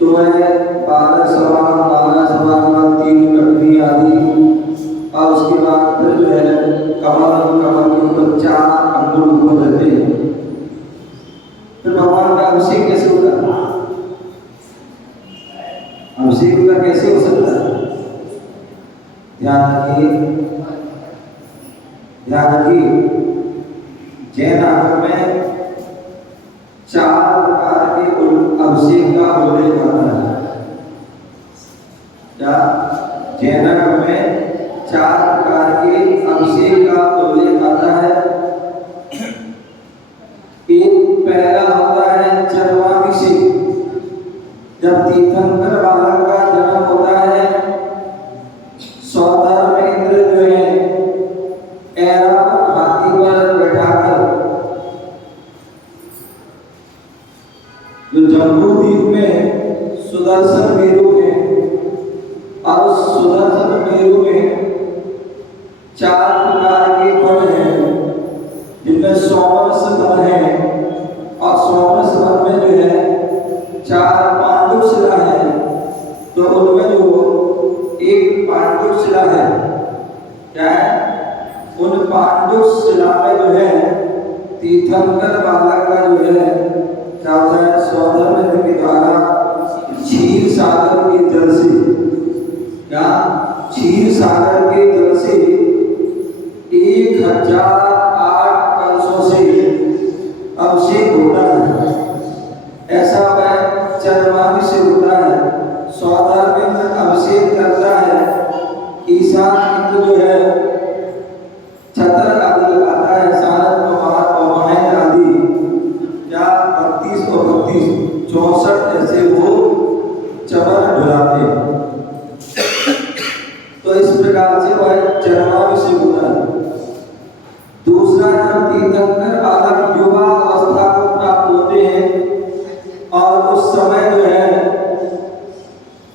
तो वह 12 सवाल 3 कटनी आदि, और उसके बाद फिर जो है कमल के ऊपर 4 अंगुल ऊपर रहते हैं। फिर भगवान का अभिषेक कैसे होगा? अभिषेक का कैसे हो सकता है? ध्यान रखिए, जैन आगम में 4 प्रकार के अभिषेक का उल्लेख आता है। क्या जैन आगम में 4 प्रकार के अभिषेक का उल्लेख आता है? एक पहला होता है चरवाभिषेक। जब तीर्थंकर बालक का जन्म होता है, सौधर्मेंद्र जो है ऐरावत हाथी पर बैठाकर जो जम्बूद्वीप में सुदर्शन मेरु है, और उस सुदर्शन मेरु में 4 प्रकार के वन हैं, जिनमें सोमरस वन है, और सोमरस वन में जो है 4 पांडव शिला है। तो उनमें जो एक पांडव शिला है, क्या है? उन पांडव शिला में जो है तीर्थंकर बालक का जो है क्या होता है? स्वधर्म के द्वारा क्षीर सागर के जल से, क्या क्षीर सागर के जल से 1008 कलशों से अभिषेक होता है। ऐसा वह चरवाभिषेक होता है। सौधर्मेंद्र अभिषेक करता है। ईशान इंद्र जो है छतर आदि लगाता है, सारंग और महेंद्र आदि, क्या 32 और 32 64 ऐसे वो चमर ढुलाते हैं। तो इस प्रकार से वह चरवाभिषेक होता है। दूसरा, जब तीर्थंकर बालक युवा अवस्था को प्राप्त होते हैं, और उस समय जो है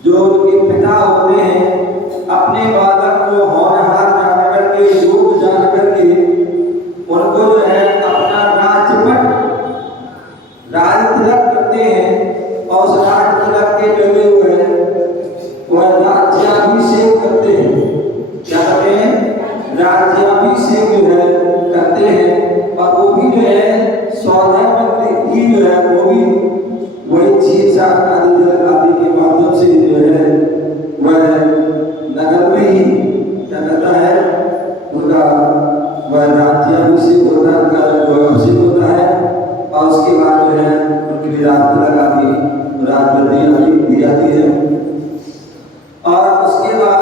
जो उनके पिता होते हैं अपने बालक को होनहार जान करके, योग जान करके उनको जो है अपना राज तिलक करते हैं, और उस राज तिलक के जगह हुए वह राज्याभिषेक करते हैं। क्या करते हैं? राज्याभिषेक जो है करते हैं, और वो भी जो है सौधर्म की जो है वो भी वही क्षीर आदि के माध्यम से जो है वह नगर में ही क्या कहता है उनका वह राज्याभिषेक होता है, जो अभिषेक होता है, और उसके बाद जो है उनके लिए राज लगा दी राजगद्दी दी जाती है। और उसके बाद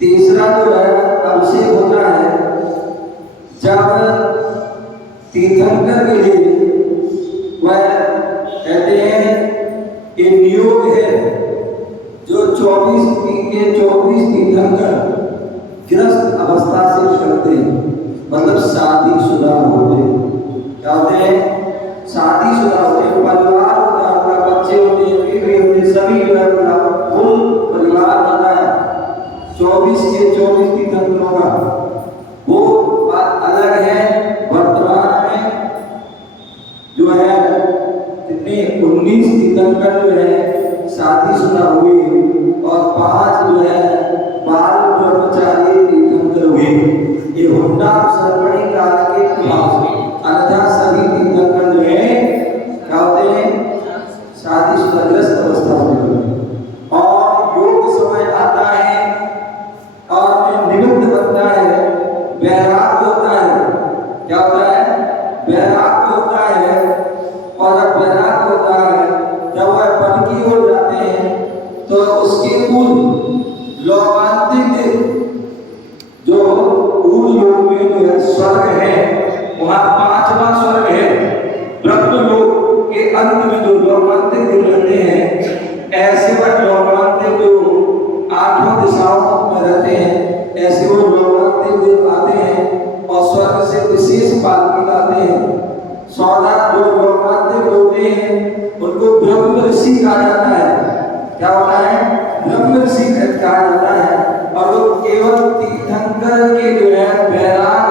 तीसरा जो है अभिषेक होता है जब तीर्थंकर के लिए वह कहते हैं कि नियोग है, जो 24 तीर्थंकर गृहस्थ अवस्था से निकलते हैं, मतलब शादीशुदा होते हैं। क्या होते हैं? शादीशुदा होते हैं, परिवार होता है, उनका बच्चे होते हैं, बीवी होते हैं, सभी जो है उनका फुल परिवार होता है 24 तीर्थंकरों का। वो बात अलग है। वर्तमान में जो है कितने 19 तीर्थंकर जो है शादीशुदा हुए, और 5 जो है बाल ब्रह्मचारी तीर्थंकर हुए। ये हुंडा सर्वणी काल के प्रभाव से, अन्यथा सभी तीर्थंकर जो है क्या होते हैं? शादीशुदा ग्रस्त अवस्था में। और योग समय आता है और निमित्त बनता है, वैराग्य होता है। क्या होता है? वैराग्य होता है। और जब वैराग्य होता है, जब वह बनकी हो जाते हैं, तो उसके कुल लौकांतिक जो ऊर्ज लोक में जो है स्वर्ग है, वहां 5वां स्वर्ग है। ब्रह्म लोक के अंत में जो लौकांतिक देव रहते हैं, ऐसे वह लौकांतिक जो 8 दिशाओं में रहते हैं, ऐसे वो लौकांतिक देव आते हैं और स्वर्ग से विशेष पालकी लाते हैं। सौदा जो लौकांतिक होते हैं उनको ब्रह्म ऋषि कहा जाता है। क्या होता है? ब्रह्म ऋषि कहा जाता है। और वो केवल तीर्थंकर के जो है वैराग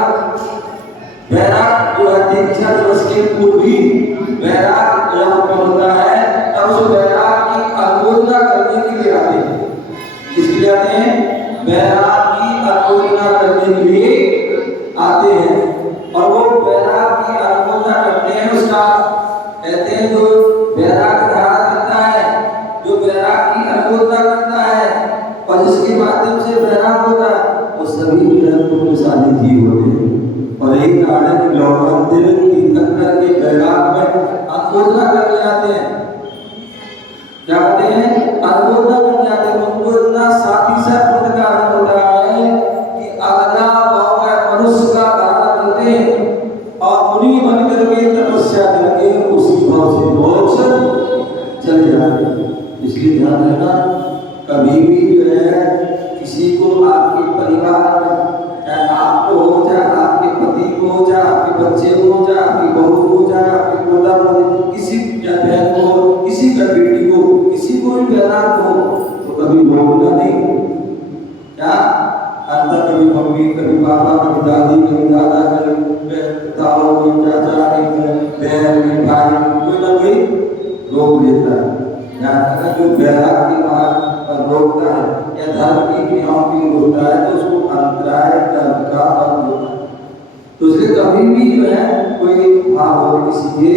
जो है दीक्षा दिवस के पूर्व ही वैराग होता है, बैराग की अनुमोदना करने के लिए आते हैं। और वो बैराग की अनुमोदना करते हैं, उसका कहते हैं जो बैराग धारण करता है, जो बैराग की अनुमोदना करता है और जिसके माध्यम से बैराग होता है, वो सभी पुण्यशाली जीव होते हैं। और एक कारण के लोग कीर्तन करके बैराग में अनुमोदना करने आते हैं। क्या कहते हैं? अनुमोदना करने आते हैं। उनको इतना साथी से पुण्य का आनंद होता है कि अगला भाव का मनुष्य का धारण करते हैं और मुनि बन करके तपस्या करके उसी भाव से मोक्ष चले जाते हैं। इसलिए ध्यान रखना, कभी भी जो है किसी को आपके परिवार में, चाहे आपको हो, चाहे आपके पति को हो, चाहे आपके बच्चे को हो, चाहे आपकी बहू को, चाहे आपके पोता को, किसी बहन को, किसी का बेटी को, किसी को भी बैराग हो, तो कभी रोकना नहीं। क्या अंदर कभी मम्मी, कभी पापा, कभी दादी, कभी दादा, कभी ताऊ, कभी चाचा, कभी बहन, कभी भाई, कोई ना कोई रोक लेता है। जो बैराग के मार्ग पर रोकता है या धर्म की क्रियाओं की रोकता है, तो उसको अंतराय धर्म का बंद होता है। तो इसलिए कभी भी जो है कोई भाव हो किसी के,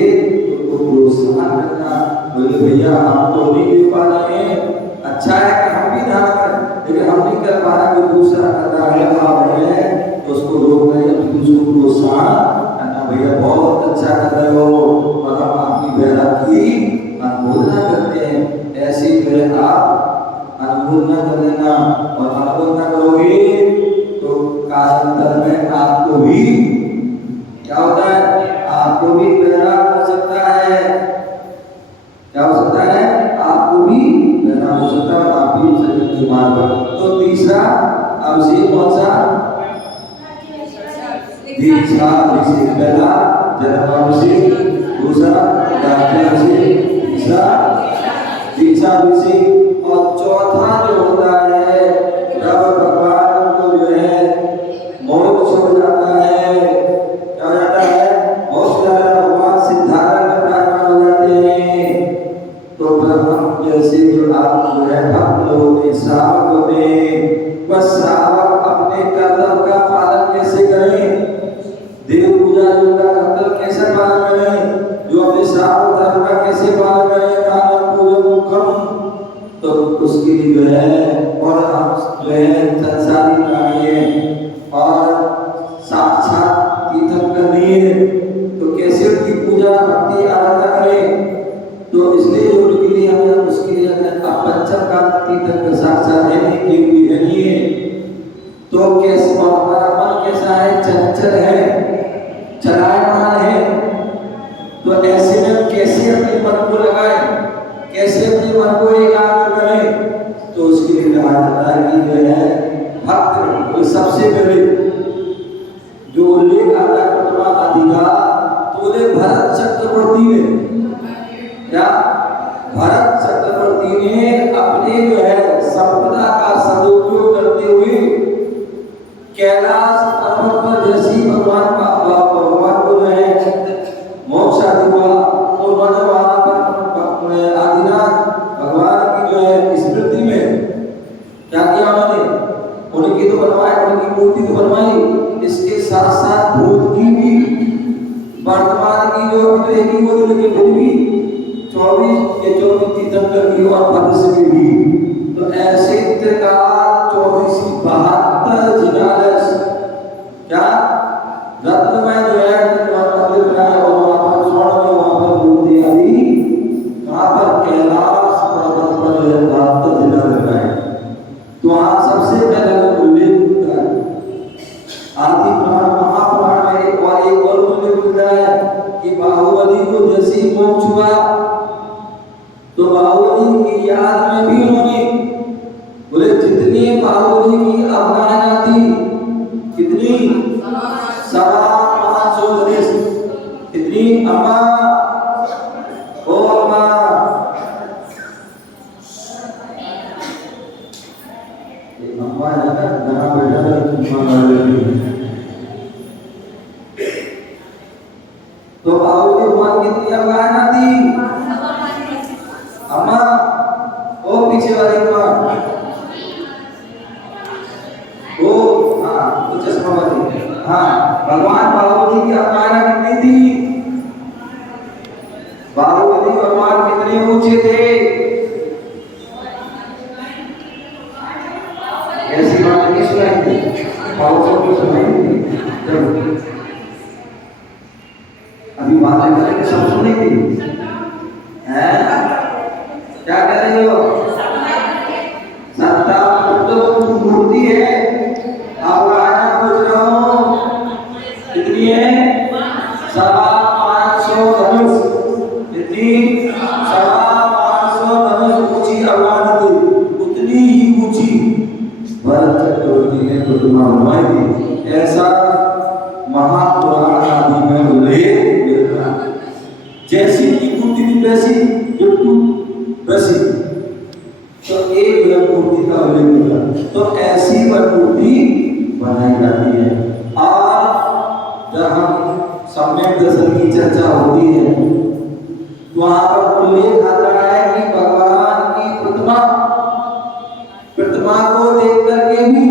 तो प्रोत्साहन करना, बोले भैया हम तो नहीं दे पा रहे हैं, अच्छा है कि हम भी ध्यान करें, लेकिन हम नहीं कर पा रहे, कोई दूसरा कर रहा है, भाव है, तो उसको रोकना या फिर उसको प्रोत्साहन करना, भैया बहुत अच्छा कर रहे हो और हम आपकी बैराग की अनुमोदना करते हैं। ऐसी जो आप अनुमोदना कर देना, और अनुमोदना करोगे तो कालांतर में आपको भी क्या होता है? आपको भी बैराग हो सकता है। क्या हो सकता है? आपको भी बैराग हो सकता है, आप भी सजन के मार्ग पर। तो तीसरा अभिषेक कौन सा? दीक्षा अभिषेक। पहला जन्माभिषेक, दूसरा राज्याभिषेक, तीसरा दीक्षा अभिषेक, और चौथा जो होता है जब भगवान को जो है मोक्ष हो जाता है, क्या हो जाता है? मोक्ष हो जाता है, भगवान सिद्धार्थ में विराजमान हो जाते हैं। तो फिर हम जैसे जो आप जो है भक्त होते, श्रावक होते, बस श्रावक अपने कर्तव्य का पालन कैसे करें, देव पूजा जो का कर्तव्य कैसे पालन करें, जो अपने श्रावक धर्म का कैसे पालन करें, तो उसके लिए जो है, और हम जो है संसारी प्राणी है और साक्षात तीर्थंकर है, तो कैसे उनकी पूजा भक्ति आराधना करें। तो इसलिए उनके लिए हमें उसके लिए पंचम का तीर्थंकर साक्षात है नहीं है, तो कैसे हमारा मन कैसा है? चंचल है, चलायमान है। तो ऐसे में कैसे अपने मन को लगाए, कैसे अपने मन को एकाग्र करें? तो उसके लिए कहा जाता है कि जो है भक्त को सबसे पहले जो उल्लेख आता है प्रथमा अधिकार, तो भरत चक्रवर्ती ने, क्या भरत चक्रवर्ती ने अपने जो है संपदा का सदुपयोग करते हुए कैलाश पर्वत पर जैसी भगवान को जो है मोक्ष आदि हुआ, तो उन्होंने वहां पर आदिनाथ भगवान की जो है स्मृति में क्या किया? उनकी तो बनवाई, उनकी मूर्ति तो बनवाई, इसके साथ साथ भूत की भी, वर्तमान की जो अभी तो एक ही वो, लेकिन फिर भी 24 तीर्थंकर की और भविष्य की भी, तो ऐसे त्रिकाल 2472 जिनालस क्या रत्नमय जो है मंदिर बनाया, और वहां पर स्वर्ण में वहां पर मूर्ति आदि, कहां पर? कैलाश पर्वत पर जो है 72 जिनालस बनाए। तो वहां सबसे पहले उल्लेख होता है आदि पुराण महापुराण में, एक और उल्लेख होता है कि बाहुबली को जैसे ही मोक्ष हुआ, तो बाहुबली की याद में भी उन्होंने बोले जितनी बाहुबली की अवमानना थी, कितनी 550 वर्ष, कितनी अम्मा ओ अम्मा, अम्मा है ना जहाँ बेटा तो बाहुबली भगवान कितनी अवमानना थी? अम्मा ओ पीछे वाली अम्मा बाहुबली भगवान कितने ऊंचे थे? ऐसी बात नहीं सुनाई थी, बहुत सुनाई थी। अभी बातें करेंगे, सब सुनी थी। हैं? क्या कह रही हो? सत्ता तो मूर्ति है। अब आया पूछ रहा हूँ, कितनी है? 550 धनुष। कितनी? 550 धनुष ऊंची अवलाद थी, उतनी ही ऊंची भरत चक्रवर्ती ने प्रतिमा बनवाई थी। ऐसा महापुराण आदि में उल्लेख मिलता है। जैसी की मूर्ति थी वैसी वैसी, तो एक मूर्ति का उल्लेख मिलता, तो ऐसी मूर्ति बनाई जाती है। और जब हम सम्यक दर्शन की चर्चा होती है तो वहां पर उल्लेख आता है कि भगवान की प्रतिमा को देख करके भी,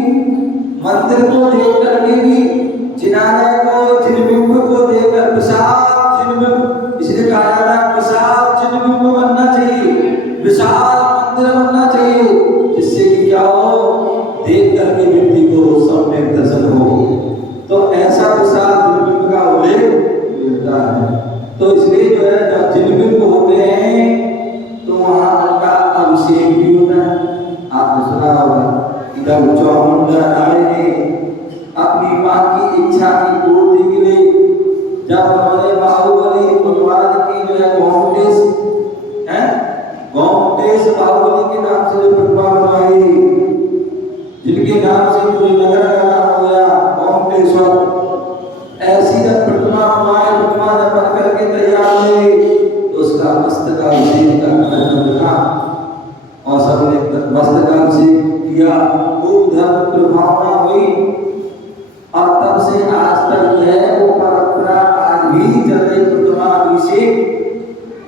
मंदिर को देख करके भी, जिनालय को, जिनबिंब को देखकर विशाल जिनबिंब, इसलिए कहा जाता है विशाल जिनबिंब बनना चाहिए, विशाल मंदिर बनना चाहिए, जिससे कि क्या हो, देख करके व्यक्ति को सम्यक दर्शन हो। तो ऐसा विशाल जिनबिंब का उल्लेख मिलता है। तो इसलिए जो है, जब जिनबिंब होते हैं तो वहां उनका अभिषेक भी होता है। आपने सुना होगा कि जब चौमुंडा राय ने अपनी मां की इच्छा की पूर्ति के लिए, जब उन्होंने बाहुबली भगवान की जो है गोमटेश बाहुबली के नाम से जो प्रतिमा बनवाई, जिनके नाम से पूरे नगर का नाम हो गया गोमटेश्वर, ऐसी जब प्रतिमा बनवाई, प्रतिमा जब बन करके तैयार हुई तो उसका मस्तकाभिषेक का और सबने मस्तकाभिषेक किया, खूब धर्म प्रभावना हुई। और तब से आज तक है वो परंपरा आज भी चल रही, प्रतिमा अभिषेक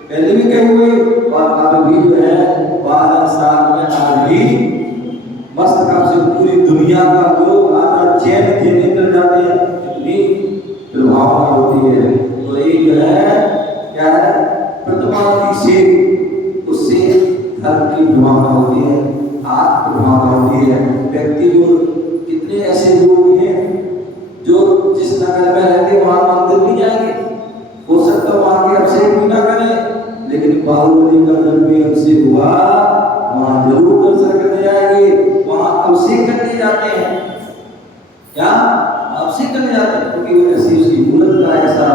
पहले भी कही हुई और अब भी जो है 12 साल में आज भी मस्तकाभिषेक पूरी दुनिया का जो आधा चैन थे निकल जाते हैं, इतनी प्रभावना होती है। तो ये जो है क्या है, प्रतिमा अभिषेक, उससे धर्म की प्रभावना होती है, आत्म प्रभावना होती है। व्यक्ति को, कितने ऐसे लोग हैं जो जिस नगर में रहते वहां मंदिर नहीं जाएंगे, हो सकता है वहां के अभिषेक भी ना करें, लेकिन बाहुबली का जब भी अभिषेक हुआ वहां जरूर दर्शन करने जाएंगे, वहां अभिषेक करने जाते हैं। क्या अभिषेक करने जाते हैं? क्योंकि वो ऐसी उसकी मूर्त का ऐसा,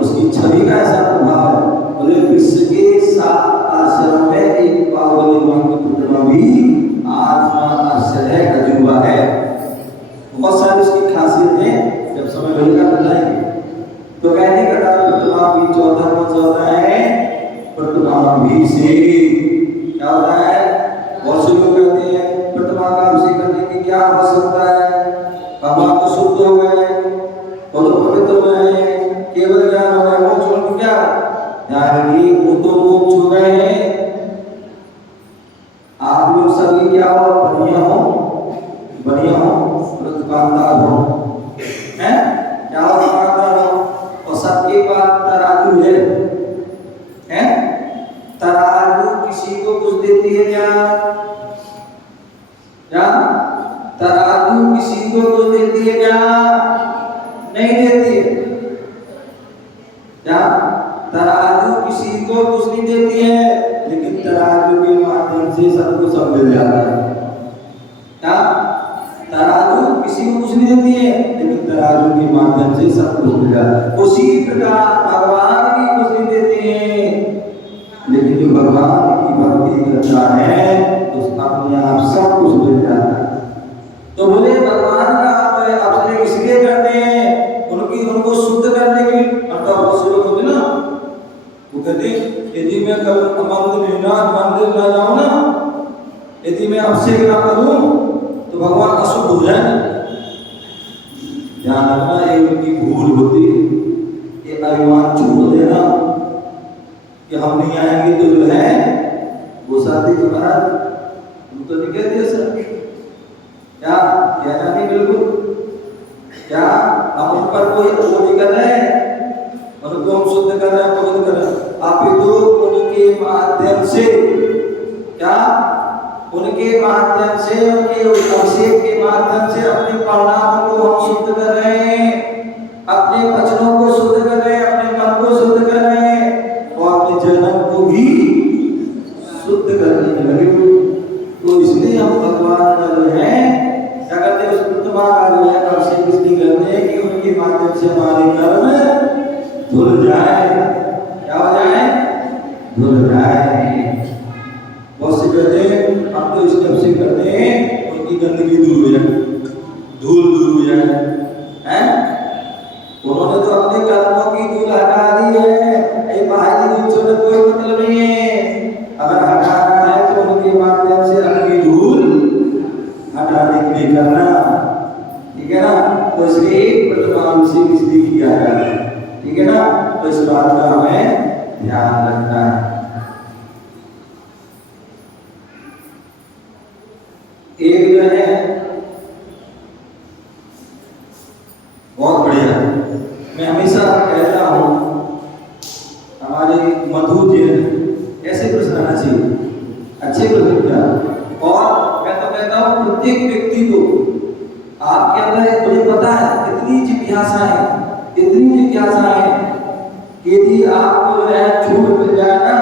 उसकी छवि का ऐसा प्रभाव है। बोले विश्व के 7 आश्रम में एक बाहुबली मां की प्रतिमा भी आत्मा आश्चर्य है, अजूबा है। बहुत सारी उसकी खासियत है, जब समय मिलेगा बताएंगे। तो कहने का प्रतिमा भी 14 है, प्रतिमा भी से क्या होता है? बहुत से लोग कहते हैं प्रतिमा का अभिषेक करने की क्या आवश्यकता है, भगवान तो शुद्ध हो गए, वो तो पवित्र हो गए, केवल ज्ञान हो गया, मोक्ष हो क्या? यानी वो तो मोक्ष हो गए हैं। आप लोग सभी क्या हो? बढ़िया हो, दुकानदार हो, हैं? क्या हो? दुकानदार हो, और सबके पास तराजू है? तराजू किसी को कुछ देती है क्या? क्या तराजू किसी को कुछ देती है क्या? नहीं देती है। क्या तराजू किसी को कुछ नहीं देती है, लेकिन तराजू के माध्यम से सबको सब मिल जाता है। क्या तराजू किसी को कुछ नहीं देती है, लेकिन तराजू के माध्यम से सब कुछ मिल जाता है। उसी प्रकार भगवान भी कुछ नहीं देते हैं, लेकिन जो भगवान की भक्ति करता है तो अपने आप सब कुछ मिल जाता है। तो बोले भगवान का अभिषेक इसलिए करते हैं, उनको शुद्ध करने के लिए। बहुत से लोग होते ना, वो कहते यदि मैं कल मंदिर ना जाऊं ना, यदि मैं अभिषेक ना करूं तो भगवान अशुद्ध हो जाएंगे। ध्यान रखना, ये उनकी भूल होती है, ये अभिमान छोड़ देना कि हम नहीं आएंगे तो जो है वो शादी के बाद उनको नहीं कह दिया सर, क्या कहना नहीं बिल्कुल। क्या हम उन पर कोई वो नहीं कर रहे हैं, उनको हम शुद्ध कर रहे हैं, पवित्र कर रहे हैं। आप ये तो उनके माध्यम से, क्या उनके माध्यम से, उनके अभिषेक के माध्यम से अपने परिणामों को हम शुद्ध कर रहे हैं, अपने वचनों को शुद्ध कर रहे हैं, अपने मन को शुद्ध कर रहे हैं और अपने जन्म को भी शुद्ध करने लगे। तो इसलिए हम भगवान का जो है क्या करते हैं, उस उत्तमा का जो है अभिषेक इसलिए करते हैं कि उनके माध्यम से हमारे कर्म धुल जाए। क्या हो जाए? धुल जाए। बहुत से कहते हैं हम तो इसलिए अभिषेक करते हैं उनकी गंदगी दूर हो जाए, धूल दूर हो जाए, हैं? उन्होंने तो अपने कर्मों की धूल हटा दी है, ये बाहरी धूल से कोई मतलब नहीं है। अगर हटाना है तो उनके माध्यम से अपनी धूल हटाने के लिए करना, ठीक है ना। तो इसलिए प्रतिमान से इसलिए किया जाता है, ठीक है ना। तो इस बात का हमें ध्यान रखना है। एक जो है बहुत बढ़िया, मैं हमेशा कहता हूँ हमारे मधु जी ऐसे प्रश्न आना चाहिए, अच्छे प्रश्न क्या। और मैं तो कहता हूँ प्रत्येक व्यक्ति को आपके अंदर, मुझे पता है इतनी जिज्ञासा है, इतनी जिज्ञासा है कि यदि आपको जो है छूट मिल जाए ना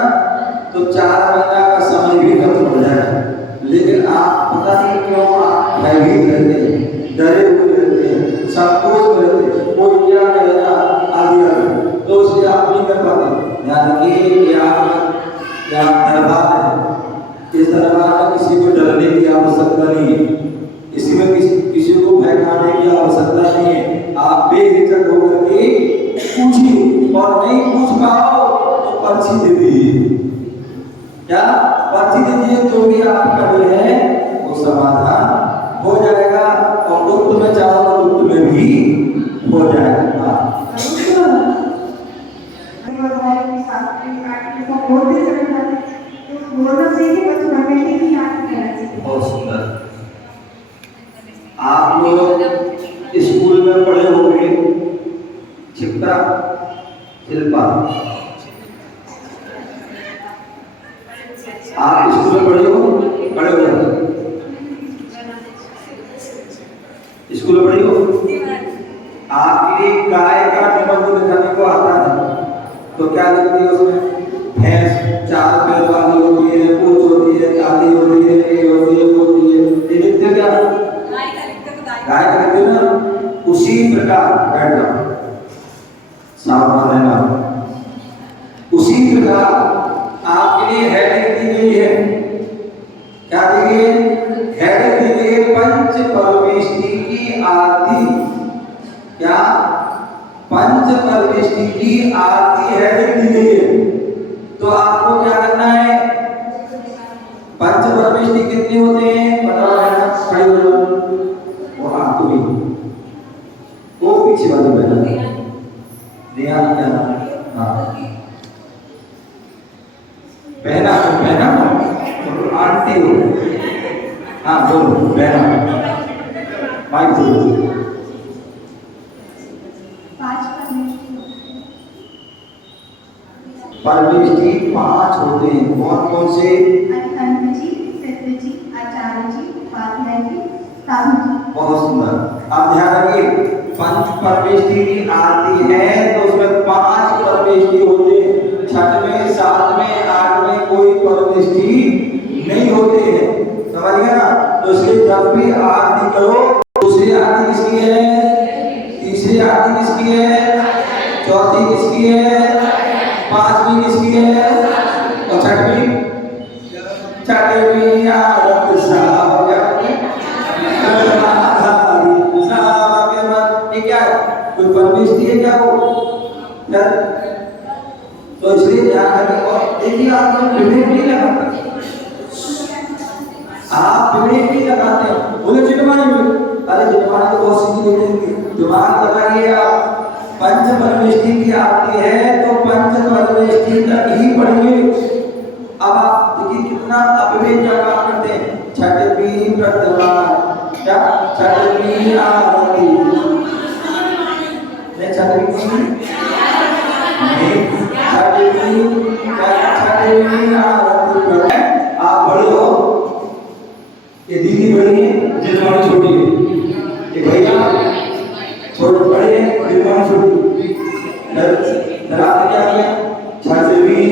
तो 4 महीना का समय भी कम हो जाए, लेकिन आप पता नहीं क्यों आप भयभीत रहते हैं, डरे हुए रहते हैं, संकोच में रहते हैं, कोई क्या करेगा आगे आगे, तो इसलिए आप नहीं कर पाते। ध्यान रखिए कि आप दरबार है, इस दरबार में किसी को डरने की आवश्यकता नहीं है, इसी में किसी को भय खाने की आवश्यकता नहीं है। आप बेहिचक होकर के पूछिए और नहीं पूछ पाओ तो पर्ची दे दीजिए, क्या पर्ची दे दीजिए, तो भी आपका जो है वो समाधान हो जाएगा और दुख में चाहो तो दुख में भी हो जाएगा। बहुत सुंदर। आप लोग स्कूल में पढ़े होंगे छिपरा शिल्पा, आप स्कूल में पढ़े हो? पढ़े हो? स्कूल में पढ़े हो? आपके लिए गाय का निबंध लिखने को आता है तो क्या लिखती है उसमें? भैंस 4 पैर वाली होती है, पूंछ होती है, काली होती है, ये होती है, वो होती है, ये लिखते क्या? गाय का लिखते ना। उसी प्रकार बैठ जाओ, सावधान रहना। उसी प्रकार आपके लिए हेडिंग दी गई है, क्या दी गई है? हेडिंग दी गई है पंच परमेष्टि की आरती। क्या? पंच परमेष्टि की आरती हेडिंग दी गई है। तो आपको क्या करना है? पंच परमेष्टि कितने होते हैं बताओ है? खड़े हो जाओ, वो आपको भी, वो पीछे वाली बहना ध्यान क्या? हाँ बहना, बहना तो आंटी हो, हाँ बोलो बहना, माइक बोलो। 5 परमेष्टि 5 होते हैं। कौन कौन से? अखंड जी, सत्य जी, आचार्य जी, उपाध्याय जी, साधु जी। बहुत सुंदर। अब ध्यान रखिए, पंच परमेष्टि की आरती है तो उसमें 5 परमेष्टि होते हैं। 6वें, 7वें, 8वें कोई परमेष्टि नहीं होते हैं, समझ गए ना। तो इसलिए जब भी आरती करो, दूसरी आरती किसकी है? तीसरी आरती किसकी है? चौथी किसकी है? 5वीं किसकी है? और 6वीं? 6वीं आरती सावधानी क्या है? कोई परमेष्टि है क्या वो? तो इसलिए ध्यान रखें। और देखिए आप विवेक नहीं लगाते, आप विवेक नहीं लगाते, बोले जिनवानी में, अरे जिनवानी तो बहुत सीधी लेते हैं, दिमाग लगाइए आप। पंच परमेष्टि की आरती है तो पंच परमेष्टि तक ही पढ़िए। अब आप देखिए कितना अविवेक का काम करते हैं। 6वीं प्रतिमा, क्या 6वीं आरती, नहीं 6वीं नहीं, 6वीं छठवीं आरती पर आप बड़े हो, ये दीदी बड़ी है, जिनवानी छोटी है, ये भैया छोटे बड़े हैं, जिनवानी छोटी। फिर आपने क्या किया? छठवीं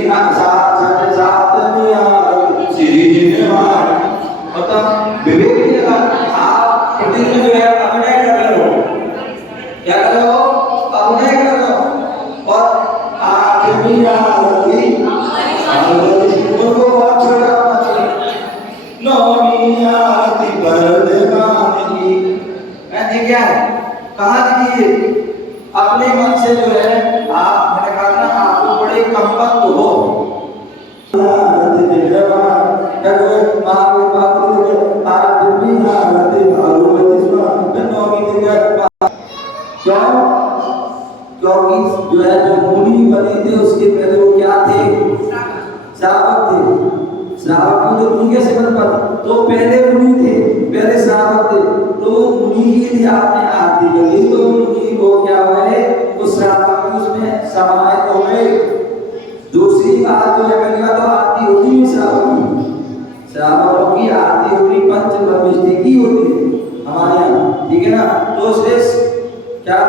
सातवीं आरती श्री जिनवानी, मतलब विवेक की जगह आप प्रतिदिन जो है अभिनय कर रहे हो। क्या कर रहे हो? अभिनय कर रहे हो। और आठवीं आरती उनको बहुत छोटा होना चाहिए। नौवीं आरती वर्धमान की, ऐसे क्या है? कहाँ लिखिए? अपने मन से जो है आप, मैंने कहा था आपको बड़े कंपन हो। क्योंकि जो है जो मुनि बने थे उसके पहले वो क्या थे? श्रावक थे। श्रावक तो मुनि कैसे बन पाते? तो पहले मुनि थे, पहले श्रावक थे, तो मुनि के लिए आपने आरती करी, तो मुनि को क्या हुए? उस श्रावक उसमें समाहित हो गए। दूसरी बात जो है, मैंने कहा तो आरती होती है श्रावकों की आरती होती पंच परमेष्टि की होती है हमारे यहाँ, ठीक है ना? तो श्रेष्ठ क्या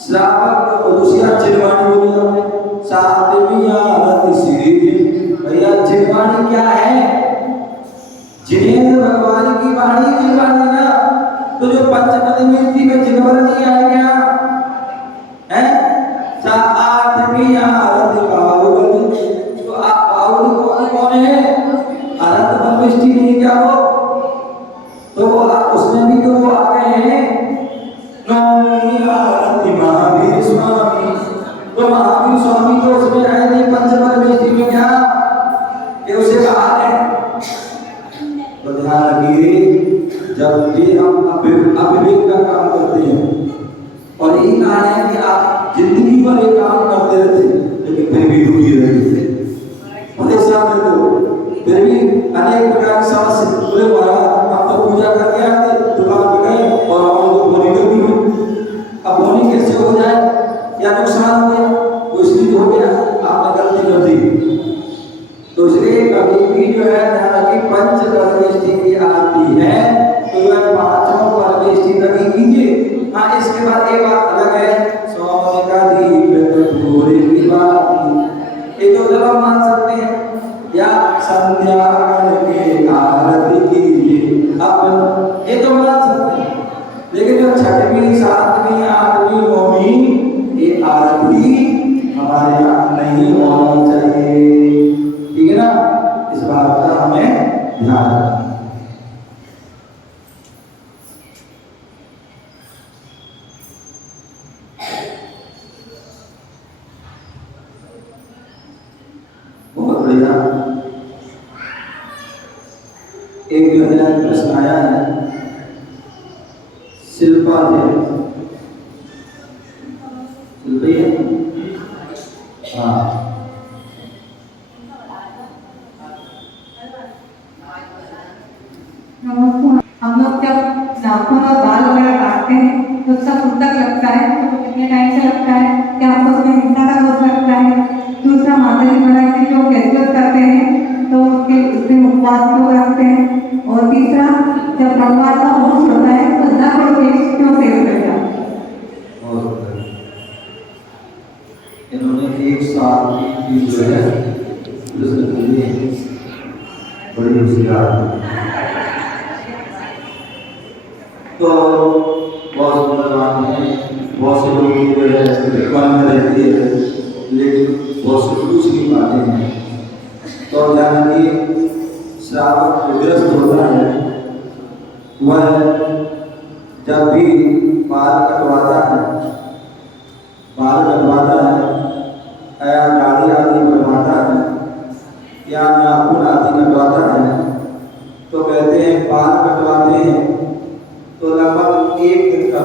श्रावक और दूसरा जिनवानी बोली आपने। सातवीं आरती श्री भैया, जिनवानी क्या है? जिनेंद्र भगवान की वाणी की वाणी ना। तो जो पंचपदी में जिनवर नहीं आया क्या है? आठवीं आरती बाहुबली, तो आप बाहुबली कौन है? अनंत परमेष्टि नहीं क्या वो? तो आप उसमें भी तो वो आ गए हैं। नौवीं आरती महावीर स्वामी, तो महावीर स्वामी तो उसमें आए नहीं पंच परमेष्टि में क्या? ये उसे बाहर है। तो ध्यान रखिए, जब भी हम अविवेक का काम करते हैं, और यही कहा है कि आप जिंदगी भर एक काम करते रहते लेकिन फिर भी दुखी रहते, परेशान रहते हो, फिर भी अनेक प्रकार की समस्या। बोले महाराज आप तो पूजा करके आते, दुकान पे गए और हमको बोनी करनी हो। अब बोनी कैसे हो जाए? या नुकसान हो गया, तो इसलिए हो गया, आपने गलती कर दी। तो इसलिए कभी भी जो है ध्यान रखिए, पंच परमेष्टि की आरती है तो वह पांचों परमेष्टि तक ही कीजिए। हाँ, इसके बाद एक बात अलग है, सोने का दीप पूरे की बात, ये तो चलो मान सकते हैं, या संध्या करके आरती कीजिए, अब ये तो मान सकते हैं। लेकिन जो छठवीं सातवीं आठवीं नौवीं ये आरती हमारे यहाँ नहीं होनी चाहिए, ठीक है ना? इस बात का हमें ध्यान रखना। बहुत बढ़िया। एक जो है प्रश्न आया है, शिल्पा है, शिल्पी है, हाँ, हम लोग जब नाखून और बाल वगैरह काटते हैं तो उसका कब तक लगता है? तो कितने टाइम से लगता है? क्या हमको उसमें हिंसा का दोष लगता है? दूसरा, माता जी महाराज जी जो कैसे करते हैं तो उसके उपवास क्यों रखते हैं? और तीसरा, जब भगवान का मोक्ष होता है तो 10 करोड़ केस क्यों सेव करता है? इन्होंने एक साल की जो है बड़ी होशियार, तो बहुत सुंदर बात है। बहुत से लोग जो है विद्वान में रहती है लेकिन बहुत से पूछ नहीं पाते हैं। तो ध्यान रखिए, श्रावक विग्रस्त होता है, वह जब भी बाल कटवाता है या दाढ़ी आदि बनवाता है या नाखून आदि कटवाता है, तो कहते हैं बाल कटवाते हैं तो लगभग 1 दिन का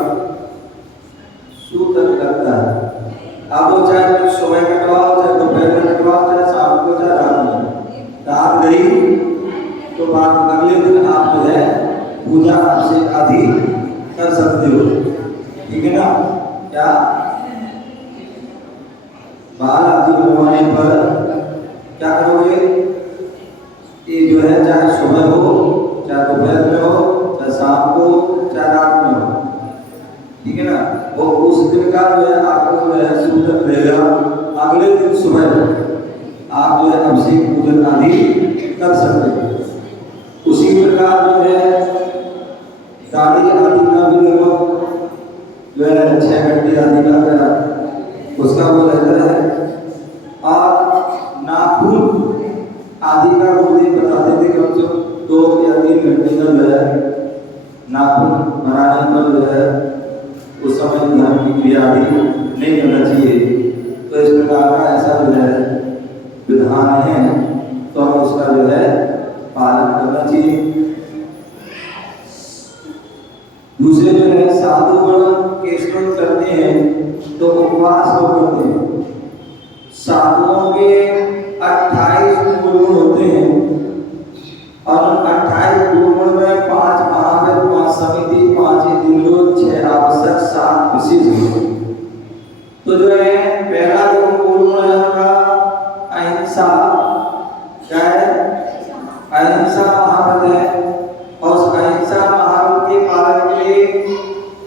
सूत्र लगता है। अब वो चाहे सुबह कटवाओ, चाहे दोपहर में कटवाओ, चाहे शाम को, चाहे रात में, रात गई तो बाद अगले दिन आप जो है पूजा से अधिक कर सकते हो, ठीक है ना? क्या बाल आदि बनवाने पर क्या करोगे? ये जो है चाहे सुबह हो, चाहे दोपहर में हो, चाहे शाम को, चाहे रात में हो, ठीक है ना, वो उस दिन का जो है आपको जो है सूतक रहेगा। अगले दिन सुबह आप जो है अभिषेक पूजन आदि कर सकते हैं। उसी प्रकार जो है दाढ़ी आदि का भी लगभग जो है 6 घंटे आदि का उसका वो रहता है। और नाखून आदि का गुरुदेव बताते थे कम से कम 2 या 3 घंटे का जो है नाखून बनाने पर जो है उस समय धर्म की क्रिया आदि नहीं करना चाहिए। तो इस प्रकार का ऐसा जो है विधान है, तो हमें उसका जो है पालन करना चाहिए। दूसरे जो है साधुगण केशवन करते हैं तो उपवास को करते हैं। साधुओं के 28 गुण होते हैं और 28 गुण में 5 महाव्रत, 5 समिति, 5 दिनलोक, 6 आवश्यक, 7 विशेष। तो जो है पहला गुण है उनका अहिंसा। क्या है? अहिंसा महाव्रत है। और उस अहिंसा महाव्रत के पालन के लिए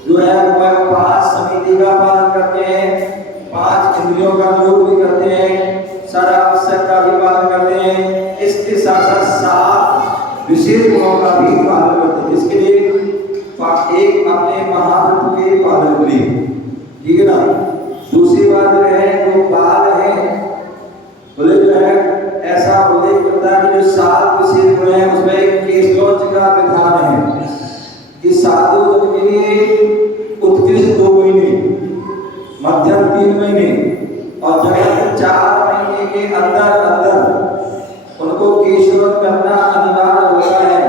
जो है वह 5 समिति का पालन करते हैं, 5 इंद्रियों का योग भी करते हैं, 7 आवश्यक का भी पालन करते हैं। इसके साथ साथ 7 विशेष गुणों का भी पालन करते हैं। इसके लिए एक अपने महाव्रत के पालन के लिए, ठीक है ना। दूसरी बात जो है जो बाल है, बोले जो है ऐसा उल्लेख करता है कि जो 7 विशेष गुण है उसमें एक केशलोच का विधान है कि साधु जन के लिए उत्कृष्ट 2 महीने, मध्यम 3 महीने और जगत 4 महीने के अंदर अंदर उनको केशवन करना अनिवार्य होता है।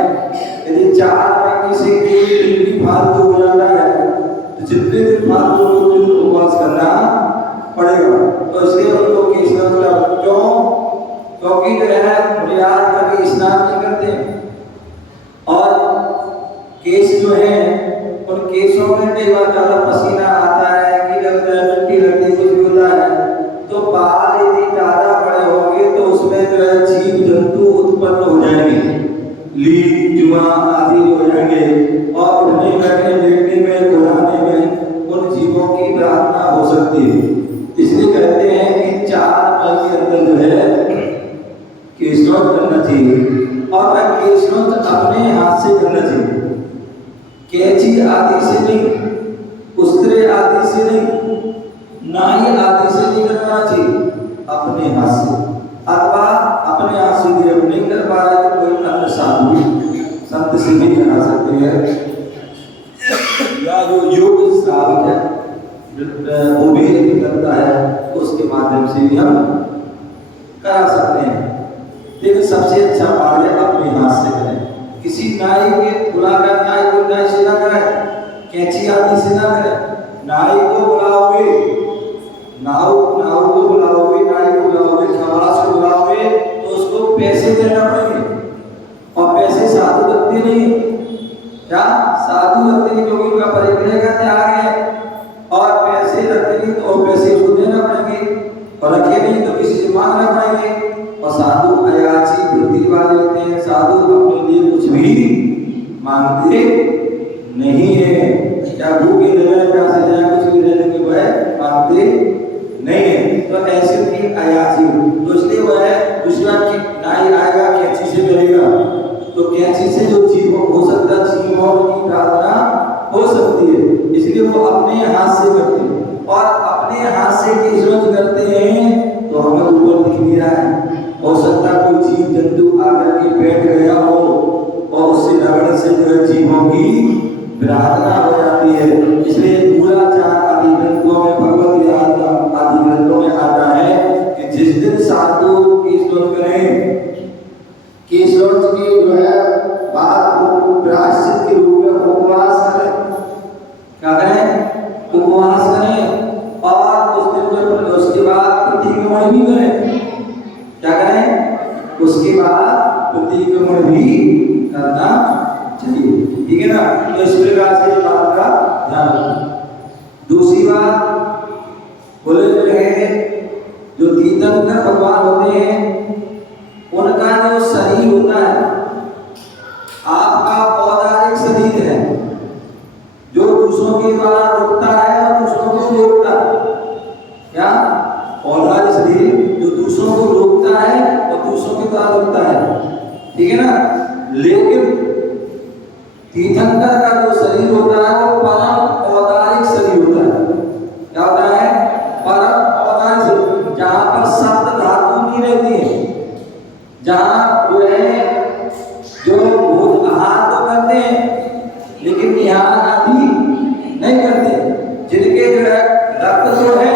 यदि 4 महीने से एक दिन फालतू हो जाता है तो जितने दिन फालतू उपवास करना पड़ेगा। तो इसलिए उनको केशवन का, क्यों? क्योंकि जो है बुनियाद कभी स्नान नहीं करते और केश जो है उन केशों में कई बार ज्यादा पसीना आता है कि लगता है मिट्टी लगती है, कुछ भी होता है। तो बाल यदि ज्यादा बड़े होंगे तो उसमें जो है जीव जंतु उत्पन्न हो जाएंगे, लील जुआ आदि हो जाएंगे और उठने बैठने लेटने में घुराने में उन जीवों की प्रार्थना हो सकती है। इसलिए कहते हैं कि 4 माह के अंदर जो है केशवन करना चाहिए और वह केशवन अपने हाथ से करना चाहिए, कैंची आदि से नहीं, उस्त्रे आदि से नहीं, नाई आदि से नहीं करना चाहिए, अपने हाथ से। अथवा अपने हाथ से भी नहीं कर पा रहे तो कोई अन्य साधु संत से भी करा सकते हैं, या जो योग साधक है वो भी करता है तो उसके माध्यम से भी हम करा सकते हैं। लेकिन सबसे अच्छा बात है अपने हाथ से करें। किसी नाई के बुलाकर नाई को नाई से ना करें, कैंची आदि से ना करें। नाई को बुलाओगे, नाऊ को बुलाओगे, नाई को बुलाओगे, खवास को बुलाओगे तो उसको पैसे देना पड़ेंगे और पैसे साधु लगते नहीं। क्या साधु लगते नहीं? क्योंकि उनका परिग्रह का त्याग है और पैसे रखते नहीं तो पैसे उसको देना पड़ेंगे और रखे नहीं तो किसी से मांगना पड़ेंगे। और साधु अयाची वृत्ति वाले होते हैं, साधु अपने लिए कुछ भी मांगते नहीं है। क्या भूखे रहे, प्यासे रहे, कुछ भी रहने के वह मांगते नहीं है। तो ऐसे की अयाची, तो इसलिए वह दूसरा नाई आएगा कैंची से करेगा तो कैंची से जो जीव हो सकता है, जीवों की प्रार्थना हो सकती है। इसलिए वो अपने हाथ से करते हैं और अपने हाथ से केशवन करते हैं तो हमें ऊपर दिख नहीं रहा है। हो सकता है कोई जीव जंतु आकर के बैठ गया हो और उससे रगड़ से जो है जीवों की प्रार्थना हो जाती है। इसलिए मूलाचार आदि ग्रंथों में, भगवत आदि ग्रंथों में आता है कि जिस दिन साधु केशवन करें, केशवन की जो है बात को प्रायश्चित के रूप में उपवास करें। क्या करें? उपवास करें और उस दिन पर उसके बाद प्रतिक्रमण भी करें। क्या करें? उसके बाद प्रतिक्रमण भी करना चाहिए, ठीक है ना। तो इस प्रकार से बात का ध्यान रखना। दूसरी बात बोले जो है जो तीर्थंकर भगवान होते हैं छोटा लगता है, ठीक है ना। लेकिन तीर्थंकर का जो शरीर होता है वो परम औदारिक शरीर होता है। क्या होता है? परम औदारिक शरीर, जहां पर सप्त धातु नहीं रहती है, जहां जो है जो भूत आहार तो करते हैं लेकिन निहार आदि नहीं करते, जिनके जो है रक्त जो है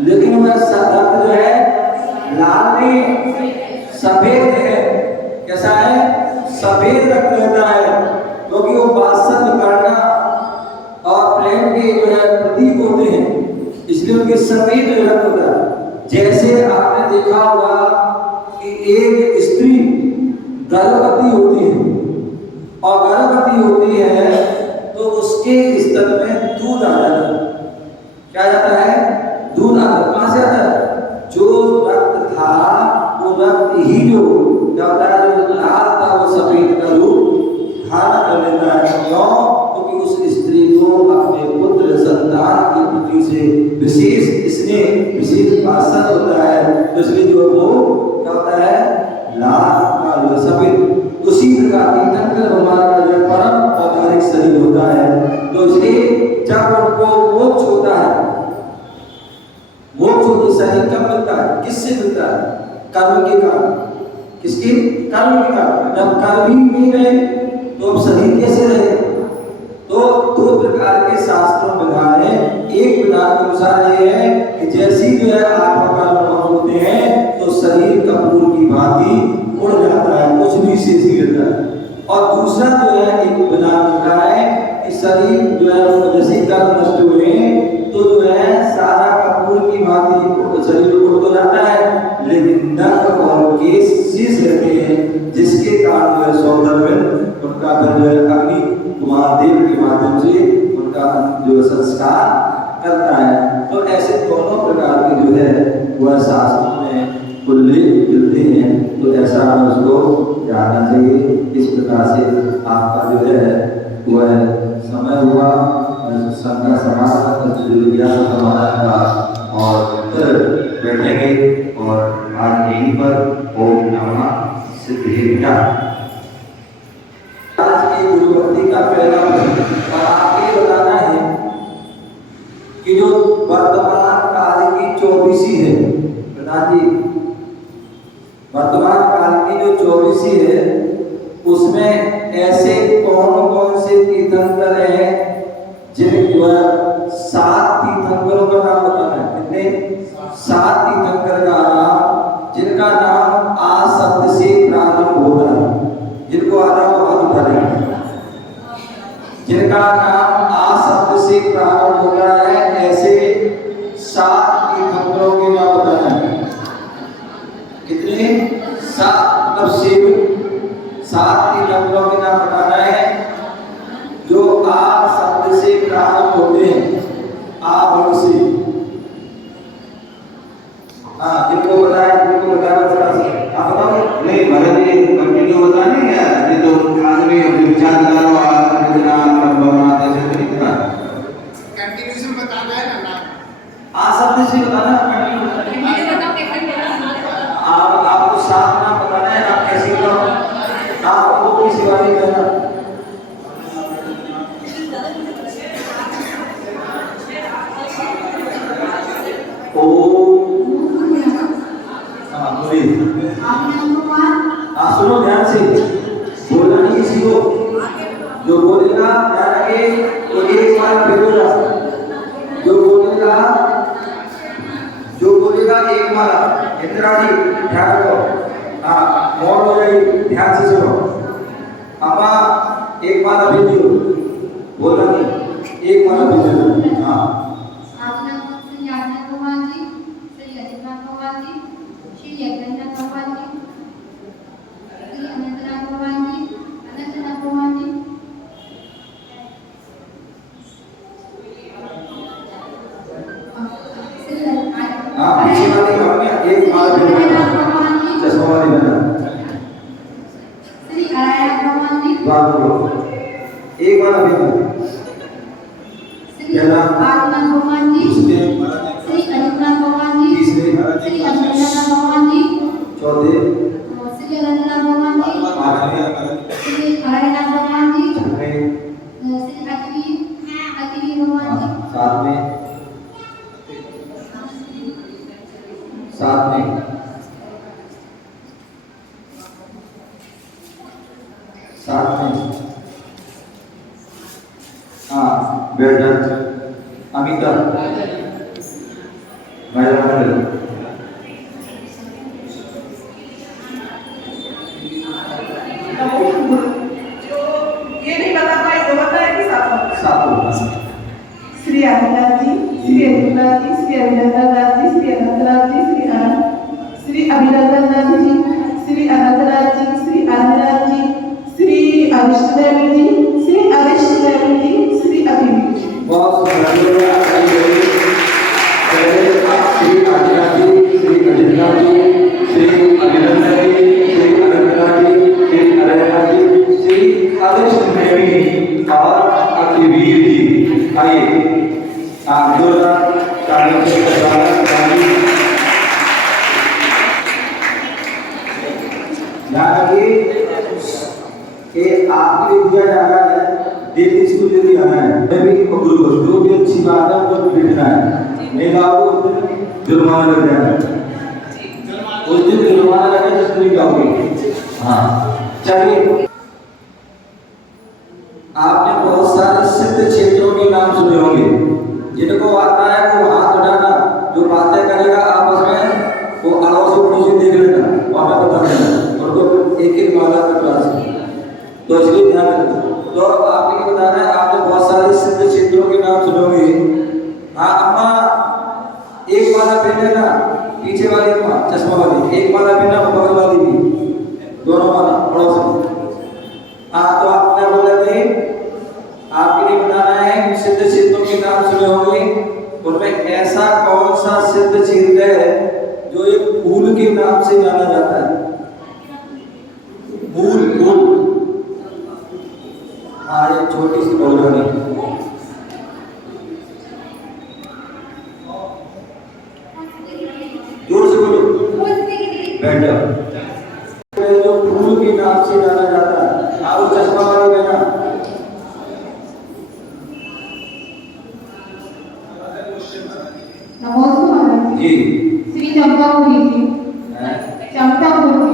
लेकिन वह रक्त जो है लाल नहीं सफेद है। कैसा है? सफेद रक्त रहता है, क्योंकि वो वात्सल्य करना और प्रेम के जो है प्रतीक होते हैं, इसलिए उनके सफेद रक्त होता है। जैसे आपने देखा होगा कि एक स्त्री गर्भवती होती है और गर्भवती होती है तो उसके स्तन में दूध आ जाता है। क्या जाता है? दूध आता है। कहां से आता है? जो रक्त था वो रक्त ही जो क्या होता है, जो लाल था वो सफेद का रूप धारण कर लेता है। क्यों? क्योंकि उस स्त्री को अपने पुत्र संतान की प्रति से विशेष स्नेह विशेष आसन होता है, इसलिए जो वो क्या होता है, लाल का जो सफेद। उसी प्रकार तीर्थंकर भगवान का जो परम औदारिक शरीर होता है, तो इसलिए जब उनको मोक्ष होता है, मोक्ष होती शरीर कब मिलता है? किससे मिलता है? कर्म के कारण। किसके? कर्म के कारण। जब कर्म ही नहीं रहे तो अब शरीर कैसे रहे? तो दो प्रकार के शास्त्रों में विधान है। एक विधान के अनुसार ये है कि जैसे ही जो है आत्मा कर्म होते हैं तो शरीर कपूर की भांति उड़ जाता है, कुछ भी शेष गिरता है। और दूसरा जो है एक विधान होता है कि शरीर जो है जैसे कर्म नष्ट हुए तो जो है सारा कपूर की भांति शरीर उड़ तो जाता है, लेकिन नख और केश शेष रहते हैं, जिसके कारण जो है सौंदर्य उनका फिर जो है अग्नि कुमार देव के माध्यम से उनका जो संस्कार करता है। तो ऐसे दोनों प्रकार के जो है वह शास्त्रों में उल्लेख मिलते हैं, तो ऐसा उसको जानना चाहिए। इस प्रकार से आपका जो है वह समय हुआ संध्या समाधान का और फिर बैठेंगे और आज यहीं पर ओम नमः सिद्धिभ्या। आज की गुरुभक्ति का पहला और आपको बताना है कि जो वर्तमान काल की 24वीं है, प्रधान जी, वर्तमान काल की जो 24वीं है उसमें ऐसे कौन कौन से तीर्थंकर हैं जिनको 7 तीर्थंकरों का नाम बताना है। कितने? 7 तीर्थंकर का नाम, जिनका नाम आ शब्द से प्रारंभ होता है, जिनको आधा बहुत उठाने, जिनका नाम आ शब्द से प्रारंभ होता है, ऐसे 7 तीर्थंकरों के नाम बताना है। कितने? 7 मतलब 7 तीर्थंकरों के नाम बताना है जो आ शब्द से प्रारंभ होते हैं, आ वर्ग से। हाँ, जिनको बताया आप बताओ। नहीं भरत जी कंटिन्यू बताने क्या ये तो आदमी अपने विचार करो और इतना बनाते से तरीका कंटिन्यूएशन बताना है ना। आ शब्द से बताना आप आपको 7 नाम बताना है। आप कैसे करो, आपको किसी वाली कहना। सुनो ध्यान से, बोलना नहीं किसी को, जो बोलेगा ध्यान रखे तो एक बार बोलेगा, जो बोलेगा एक बार। इंद्राणी ध्यान रखो, हाँ मौन हो जाएगी, ध्यान से सुनो। अपा एक बार अभी दियो, बोलना नहीं, एक बार अभी दियो। हाँ पीछे वाली भाग में एक बार चश्मा वाली बना एक बार अभी श्री आत्मा भगवान जी, श्री अनिरुद्ध भगवान जी, श्री अनिरुद्ध भगवान जी, चौथे श्री अनंतनाथ भगवान जी, श्री हरिनाथ भगवान जी, श्री अतिवीर भगवान जी, साथ में हाँ बेटा अमिता मैडम ये नहीं बता पाए तो बताए कि साथ श्री आदिनाथ जी, श्री अजूनाथ जी, श्री अभिनंदननाथ जी, श्री अनंतनाथ जी, श्री अभिनंदननाथ जी, श्री अनंतनाथ जी, श्री आदिनाथ जी, श्री अविष्णुदेवी जी, श्री अविष्णुदेवी जी, श्री अभिवीर जी। बहुत धन्यवाद श्री आदिनाथ जी, श्री अजितनाथ जी, श्री अभिनंदन जी, श्री अनंतनाथ जी, श्री अरहनाथ जी, श्री अविष्णुदेवी और अतिवीर जी। आइए आप जोरदार तालियों से स्वागत करें। ध्यान रखिए कि आपके लिए दिया जा रहा है डेली स्कूल जो दिया है मैं भी गुरु को जो भी अच्छी बात है वो लिखना है, नहीं लाओगे उस दिन जुर्माना लग जाएगा, उस दिन जुर्माना लगेगा जिस दिन जाओगे। हाँ चलिए, आपने बहुत सारे सिद्ध क्षेत्रों के नाम सुने होंगे, जिनको आता है वो हाथ उठाना, जो बातें करेगा आपस में वो अड़ोस पड़ोसी देख लेना, वहां बता देना, उनको एक एक माला का क्लास है, तो इसलिए ध्यान रखना। तो आपको ये बताना है, आपने बहुत सारे सिद्ध क्षेत्रों के नाम सुनोगे। हाँ अम्मा एक माला पहन लेना, पीछे वाली अम्मा चश्मा वाली एक माला पहनना, बगल वाली भी दोनों माला पड़ोस में। हाँ तो आप क्या बोलोगे, आपके लिए बताना है सिद्ध क्षेत्रों के नाम सुने होंगे, उनमें ऐसा कौन सा सिद्ध क्षेत्र है जो एक फूल के नाम से जाना जाता है? फूल फूल हाँ एक छोटी सी पौधा जोर से बोलो, बैठ जाओ। जो फूल के नाम से जाना जाता है, हाँ वो चश्मा वाली बहना नमोस्तु महाराज जी, श्री चंपापुरी जी, चंपापुरी जी।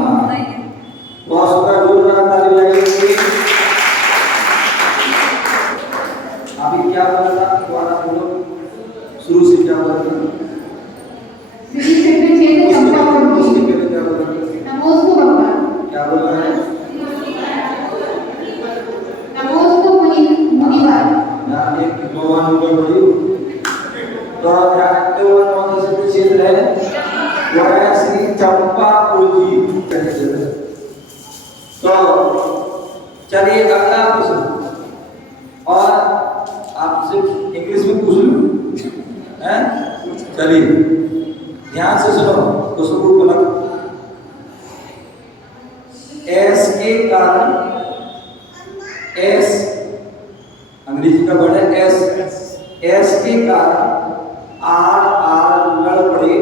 बहुत सुंदर जोरदार ताली बजाइए। अभी क्या बोला था, दोबारा बोलो, शुरू से क्या बोला था? श्री सिद्ध क्षेत्र चंपापुरी उसके जी। पहले क्या बोला था? नमोस्तु भगवान, क्या बोला है? नमोस्तु मुनिवार। यहाँ एक भगवान ऊपर बढ़ी, तो ध्यान रखते हुए कौन सा सिद्ध क्षेत्र है? वो है श्री चंपापुर जी। तो चलिए अगला प्रश्न, और आपसे इंग्लिश में पूछ लूं, हैं? चलिए ध्यान से सुनो, उसको बोला एस के कारण, एस अंग्रेजी का वर्ड है एस, एस के कारण आर आर लड़ पड़े